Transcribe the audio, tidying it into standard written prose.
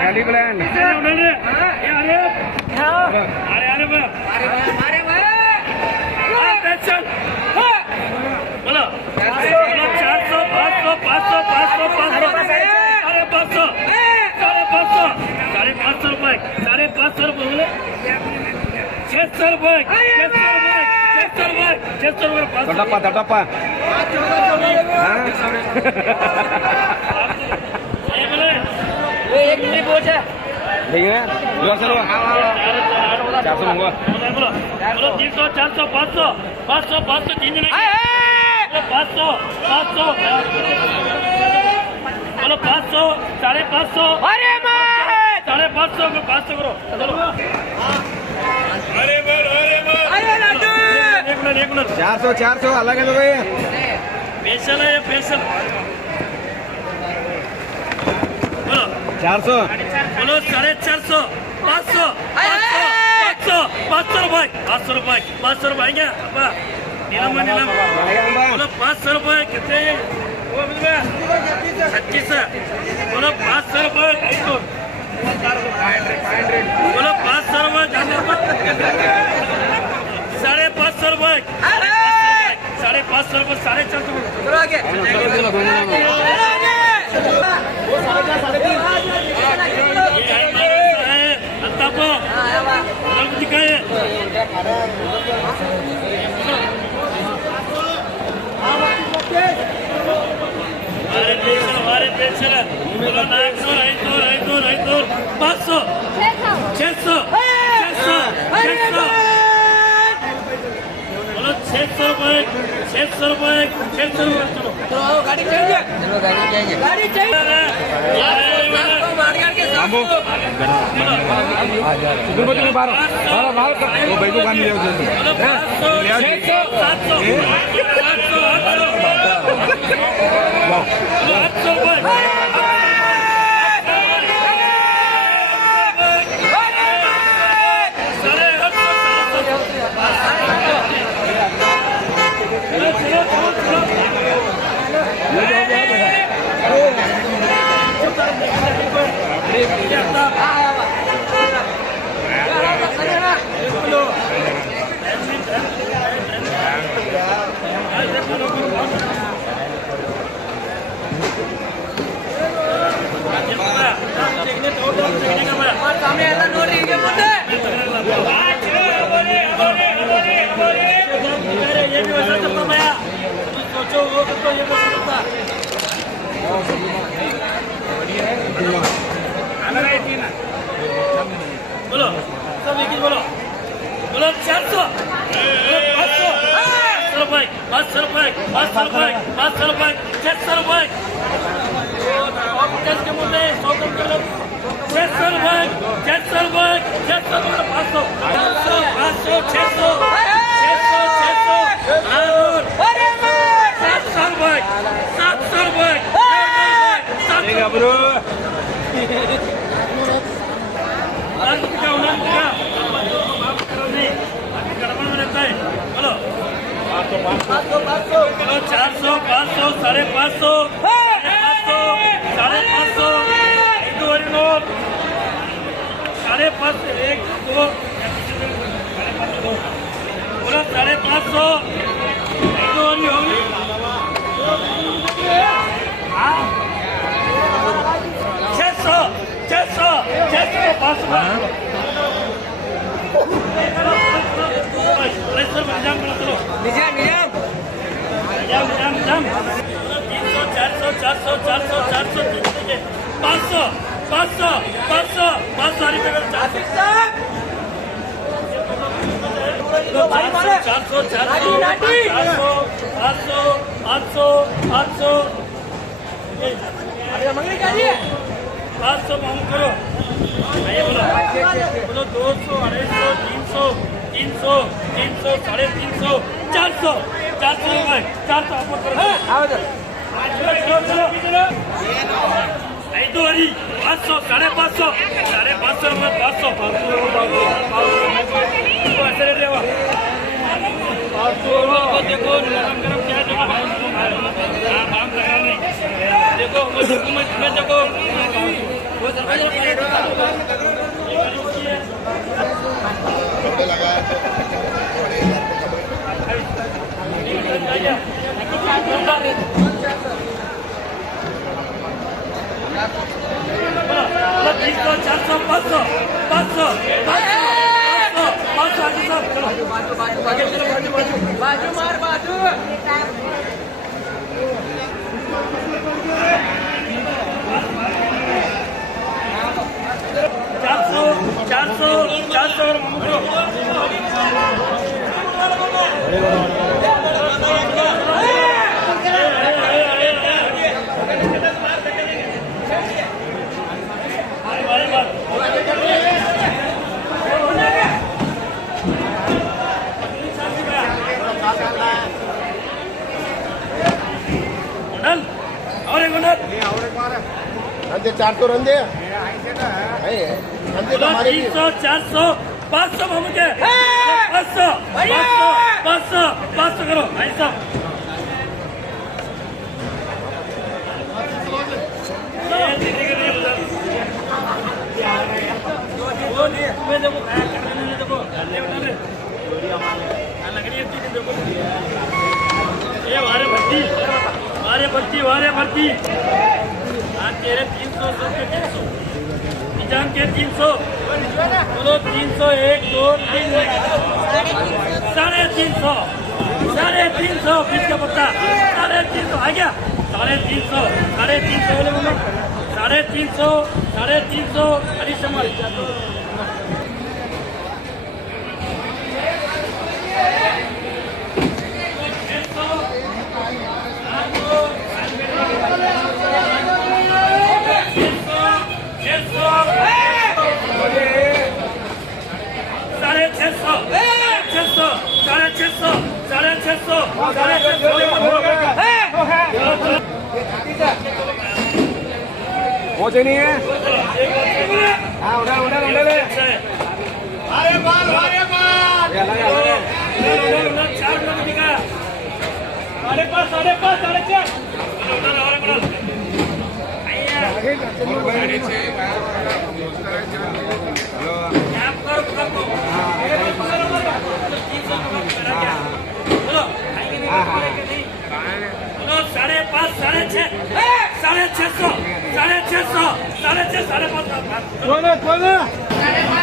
खाली ब्रांड बोलो 400 500 500 500 500 550 रुपए 550 रुपए बोले 600 रुपए 600 रुपए दडप्पा एक मिनट बोझ है ठीक है 400 बोलो 300 400 500 500 500 तीन जने 500 500 बोलो 500 550 अरे 550 को 500 करो अरे एक मिनट 400 अलग है तो भाई स्पेशल है स्पेशल बोलो 400 बोलो 450 500 रुपए 500 रुपए क्या नीलम बोलो 500 रुपए कितने वो मिल गया 25 बोलो 500 रुपए बोलो 500 रुपए 550 रुपए 550 रुपए हमारे पेंशन 500 600 बोलो 600 रुपए 600 रुपए चलो गाड़ी चाहिए सोचो वो तो ये बोलो सब एक ही बोलो 400 रुपए 500 रुपए 500 रुपए 500 रुपए 600 रुपए के मुद्दे 100 कम कर लो 600 रुपए 600 रुपए 600 रुपए 500 500 600 700 रुपए ब्रो बोलो 400 500 550 550 बोलो 500 800 800 800 मांग करो आइए बोलो 200 250 300 300 300 400 रुपए 400 अपोर्ट करो ಐದು ಅಡಿ 500 550 देखो गरम गरम क्या देखो काम कर रहा नहीं देखो मैं देखो तीन 400 500 500 बाजू मार बाजू 400 रन दे 300 400 500 मुझे 500 करो ऐसा देखो वारे भर्ती तेरे 300 निजाम के 300 बोलो 300 1 2 3 350 बीच का पत्ता 350 आ गया 350 बोले 350 हरी समाज पहुंचे नहीं है हाँ उधर ले अरे बाल 4 मिनट दिखा 5.5 4.5 5.5 650 5.5